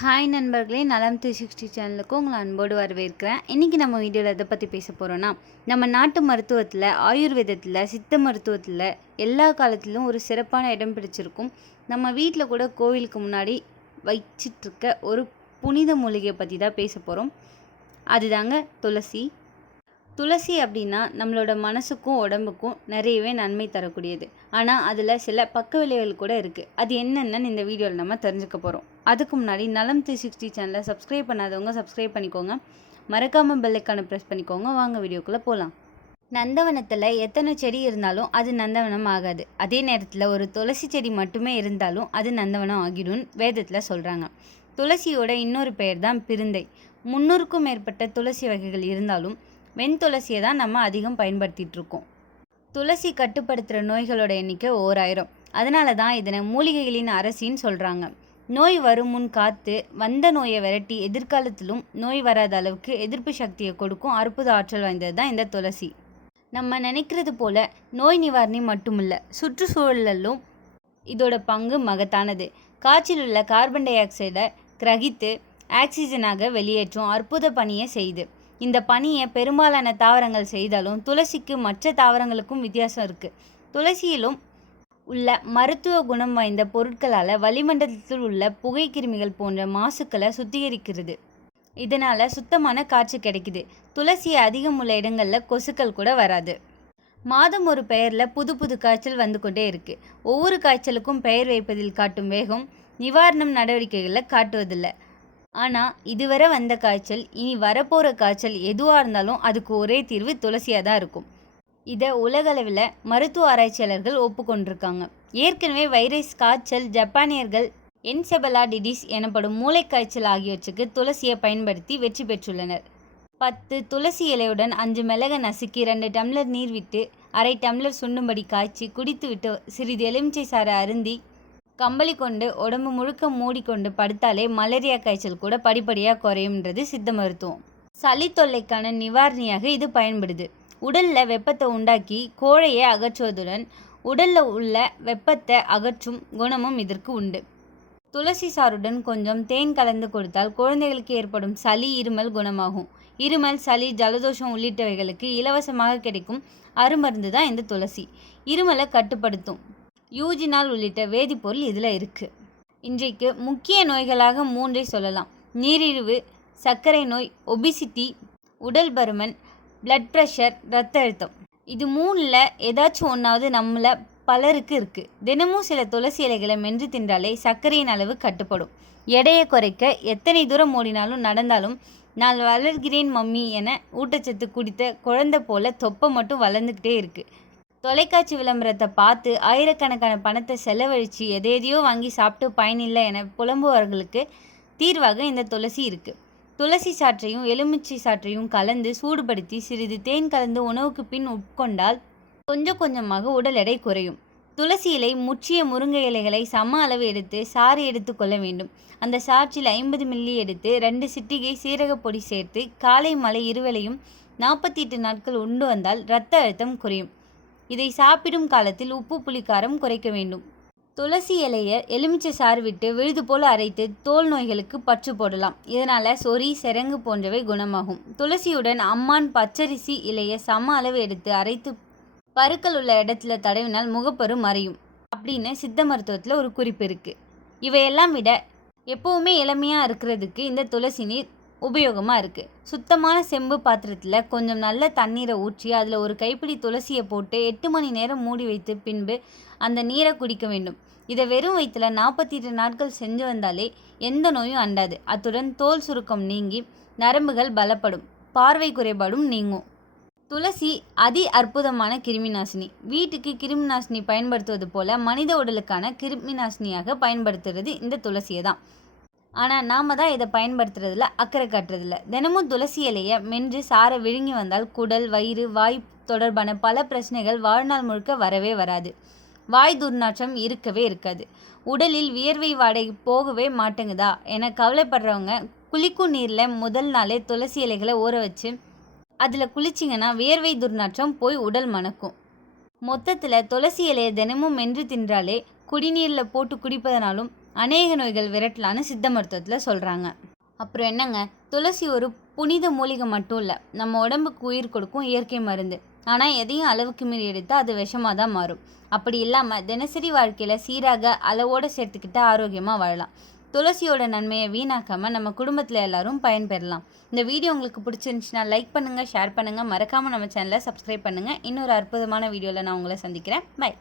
Hi நண்பர்களே நலம் three sixty சேனலுக்கு உங்களை அன்போடு வரவேற்கிறேன். இன்றைக்கி நம்ம வீடியோவில் எதை பற்றி பேச போகிறோன்னா நம்ம நாட்டு மருத்துவத்தில் ஆயுர்வேதத்தில் சித்த மருத்துவத்தில் எல்லா காலத்திலும் ஒரு சிறப்பான இடம் பிடிச்சிருக்கும். நம்ம வீட்டில் கூட கோவிலுக்கு முன்னாடி வச்சிட்ருக்க ஒரு புனித மூலிகையை பற்றி தான் பேச போகிறோம் அதுதாங்க துளசி. துளசி அப்படின்னா நம்மளோட மனசுக்கும் உடம்புக்கும் நிறையவே நன்மை தரக்கூடியது. ஆனால் அதில் சில பக்க விளைவுகள் கூட இருக்குது அது என்னென்னு இந்த வீடியோவில் நம்ம தெரிஞ்சுக்க போகிறோம் அதுக்கு முன்னாடி நலம் த்ரீ சிக்ஸ்டி சேனலை சப்ஸ்கிரைப் பண்ணாதவங்க சப்ஸ்கிரைப் பண்ணிக்கோங்க. மறக்காமல் பெல்லைக்கான ப்ரெஸ் பண்ணிக்கோங்க. வாங்க வீடியோக்குள்ளே போகலாம் நந்தவனத்தில் எத்தனை செடி இருந்தாலும் அது நந்தவனம் ஆகாது. அதே நேரத்தில் ஒரு துளசி செடி மட்டுமே இருந்தாலும் அது நந்தவனம் ஆகிடும் வேதத்தில் சொல்கிறாங்க துளசியோட இன்னொரு பெயர் தான் பிருந்தை. முந்நூறுக்கும் மேற்பட்ட துளசி வகைகள் இருந்தாலும் வெண்துளசியை தான் நம்ம அதிகம் பயன்படுத்திகிட்டு இருக்கோம். துளசி கட்டுப்படுத்துகிற நோய்களோட எண்ணிக்கை ஓராயிரம். அதனால தான் இதனை மூலிகைகளின் அரசின்னு சொல்கிறாங்க நோய் வரும் முன் காத்து வந்த நோயை விரட்டி எதிர்காலத்திலும் நோய் வராத அளவுக்கு எதிர்ப்பு சக்தியை கொடுக்கும் அற்புத ஆற்றல் வாய்ந்தது தான் இந்த துளசி. நம்ம நினைக்கிறது போல நோய் நிவாரணி மட்டுமில்ல சுற்றுச்சூழலிலும் இதோட பங்கு மகத்தானது. காற்றில் உள்ள கார்பன் டை ஆக்சைடை கிரகித்து ஆக்சிஜனாக வெளியேற்றும் அற்புத பணியை செய்யுது இந்த பணியை பெரும்பாலான தாவரங்கள் செய்தாலும் துளசிக்கு மற்ற தாவரங்களுக்கும் வித்தியாசம் இருக்குது துளசியிலும் உள்ள மருத்துவ குணம் வாய்ந்த பொருட்களால் வளிமண்டலத்தில் உள்ள புகை கிருமிகள் போன்ற மாசுக்களை சுத்திகரிக்கிறது. இதனால் சுத்தமான காற்று கிடைக்குது. துளசி அதிகம் உள்ள இடங்களில் கொசுக்கள் கூட வராது. மாதம் ஒரு பெயரில் புது புது காய்ச்சல் வந்து கொண்டே இருக்குது ஒவ்வொரு காய்ச்சலுக்கும் பெயர் வைப்பதில் காட்டும் வேகம் நிவாரணம் நடவடிக்கைகளை காட்டுவதில்லை. ஆனால் இதுவரை வந்த காய்ச்சல் இனி வரப்போகிற காய்ச்சல் எதுவாக இருந்தாலும் அதுக்கு ஒரே தீர்வு துளசியாக தான் இருக்கும். இதை உலகளவில் மருத்துவ ஆராய்ச்சியாளர்கள் ஒப்புக்கொண்டிருக்காங்க. ஏற்கனவே வைரஸ் காய்ச்சல் ஜப்பானியர்கள் என்செபலாடிடிஸ் எனப்படும் மூளைக்காய்ச்சல் ஆகியவற்றுக்கு துளசியை பயன்படுத்தி வெற்றி பெற்றுள்ளனர். பத்து துளசி இலையுடன் அஞ்சு மிளக நசுக்கி ரெண்டு டம்ளர் நீர் விட்டு அரை டம்ளர் சுண்டும்படி காய்ச்சி குடித்துவிட்டு சிறிது எலுமிச்சை சாறு அருந்தி கம்பளி கொண்டு உடம்பு முழுக்க மூடிக்கொண்டு படுத்தாலே மலேரியா காய்ச்சல் கூட படிப்படியாக குறையும்ன்றது சித்த மருத்துவம். சளி தொல்லைக்கான நிவாரணியாக இது பயன்படுது. உடலில் வெப்பத்தை உண்டாக்கி கோழையை அகற்றுவதுடன் உடலில் உள்ள வெப்பத்தை அகற்றும் குணமும் இதற்கு உண்டு. துளசி சாறுடன் கொஞ்சம் தேன் கலந்து கொடுத்தால் குழந்தைகளுக்கு ஏற்படும் சளி இருமல் குணமாகும். இருமல் சளி ஜலதோஷம் உள்ளிட்டவைகளுக்கு இலவசமாக கிடைக்கும் அருமருந்து தான் இந்த துளசி. இருமலை கட்டுப்படுத்தும். யூஜினால் உள்ளிட்ட வேதிப்பொருள் இதில் இருக்குது இன்றைக்கு முக்கிய நோய்களாக மூன்றை சொல்லலாம். நீரிழிவு சர்க்கரை நோய் ஒபிசிட்டி உடல் பருமன் பிளட் ப்ரெஷர் ரத்த அழுத்தம். இது மூணில் ஏதாச்சும் ஒன்றாவது நம்மளை பலருக்கு இருக்குது தினமும் சில துளசி இலைகளை மென்று தின்றாலே சர்க்கரையின் அளவு கட்டுப்படும். எடையை குறைக்க எத்தனை தூரம் ஓடினாலும் நடந்தாலும் நான் வளர்கிறேன் மம்மி என ஊட்டச்சத்து குடித்த குழந்தை போல தொப்பை மட்டும் வளர்ந்துக்கிட்டே இருக்குது தொலைக்காட்சி விளம்பரத்தை பார்த்து ஆயிரக்கணக்கான பணத்தை செலவழித்து எதையதையோ வாங்கி சாப்பிட்டு பயனில்லை என புலம்புவர்களுக்கு தீர்வாக இந்த துளசி இருக்குது துளசி சாற்றையும் எலுமிச்சை சாற்றையும் கலந்து சூடுபடுத்தி சிறிது தேன் கலந்து உணவுக்கு பின் உட்கொண்டால் கொஞ்சம் கொஞ்சமாக உடல் எடை குறையும். துளசி இலை முற்றிய முருங்கை இலைகளை சம அளவு எடுத்து சாறு எடுத்து கொள்ள வேண்டும். அந்த சாற்றில் ஐம்பது மில்லி எடுத்து ரெண்டு சிட்டிகை சீரகப்பொடி சேர்த்து காலை மலை இருவலையும் நாற்பத்தி எட்டு நாட்கள் உண்டு வந்தால் இரத்த அழுத்தம் குறையும். இதை சாப்பிடும் காலத்தில் உப்பு புளிக்காரம் குறைக்க வேண்டும். துளசி இலையை எலுமிச்சை சாறு விட்டு விழுது போல் அரைத்து தோல் நோய்களுக்கு பற்று போடலாம். இதனால் சொறி செரங்கு போன்றவை குணமாகும். துளசியுடன் அம்மான் பச்சரிசி இலையை சம அளவு எடுத்து அரைத்து பருக்கள் உள்ள இடத்துல தடவினால் முகப்பரு மறையும் அப்படின்னு சித்த மருத்துவத்தில் ஒரு குறிப்பு இருக்குது இவையெல்லாம் விட எப்போவுமே இளமையாக இருக்கிறதுக்கு இந்த துளசி நீர் உபயோகமாக இருக்குது சுத்தமான செம்பு பாத்திரத்தில் கொஞ்சம் நல்ல தண்ணீரை ஊற்றி அதில் ஒரு கைப்பிடி துளசியை போட்டு எட்டு மணி நேரம் மூடி வைத்து பின்பு அந்த நீரை குடிக்க வேண்டும். இதை வெறும் வயிற்றில் நாற்பத்தி எட்டு நாட்கள் செஞ்சு வந்தாலே எந்த நோயும் அண்டாது. அத்துடன் தோல் சுருக்கம் நீங்கி நரம்புகள் பலப்படும். பார்வை குறைபாடும் நீங்கும். துளசி அதி அற்புதமான கிருமி நாசினி வீட்டுக்கு கிருமி நாசினி பயன்படுத்துவது போல மனித உடலுக்கான கிருமி நாசினியாக பயன்படுத்துறது இந்த துளசியை தான் ஆனால் நாம் தான் இதை பயன்படுத்துறதில்ல அக்கறை காட்டுறதில்ல. தினமும் துளசி இலையை மென்று சாரை விழுங்கி வந்தால் குடல் வயிறு வாய் தொடர்பான பல பிரச்சனைகள் வாழ்நாள் முழுக்க வரவே வராது. வாய் துர்நாற்றம் இருக்கவே இருக்காது. உடலில் வியர்வை வாடகை போகவே மாட்டேங்குதா? என கவலைப்படுறவங்க குளிக்கும் நீரில் முதல் நாளே துளசி இலைகளை ஊற வச்சு அதில் குளிச்சிங்கன்னா வியர்வை துர்நாற்றம் போய் உடல் மணக்கும். மொத்தத்தில் துளசி இலையை தினமும் மென்று தின்றாலே குடிநீரில் போட்டு குடிப்பதனாலும் அநேக நோய்கள் விரட்டலான்னு சித்த மருத்துவத்தில் சொல்கிறாங்க அப்புறம் என்னங்க? துளசி ஒரு புனித மூலிகை மட்டும் இல்லை நம்ம உடம்புக்கு உயிர் கொடுக்கும் இயற்கை மருந்து. ஆனால் எதையும் அளவுக்கு மீறி எடுத்தால் அது விஷமாக தான் மாறும். அப்படி இல்லாமல் தினசரி வாழ்க்கையில் சீராக அளவோடு சேர்த்துக்கிட்டு ஆரோக்கியமாக வாழலாம். துளசியோட நன்மையை வீணாக்காமல் நம்ம குடும்பத்தில் எல்லாரும் பயன்பெறலாம். இந்த வீடியோ உங்களுக்கு பிடிச்சிருந்துச்சுன்னா லைக் பண்ணுங்கள் ஷேர் பண்ணுங்கள் மறக்காமல் நம்ம சேனலை சப்ஸ்கிரைப் பண்ணுங்கள் இன்னொரு அற்புதமான வீடியோவில் நான் உங்களை சந்திக்கிறேன். பை.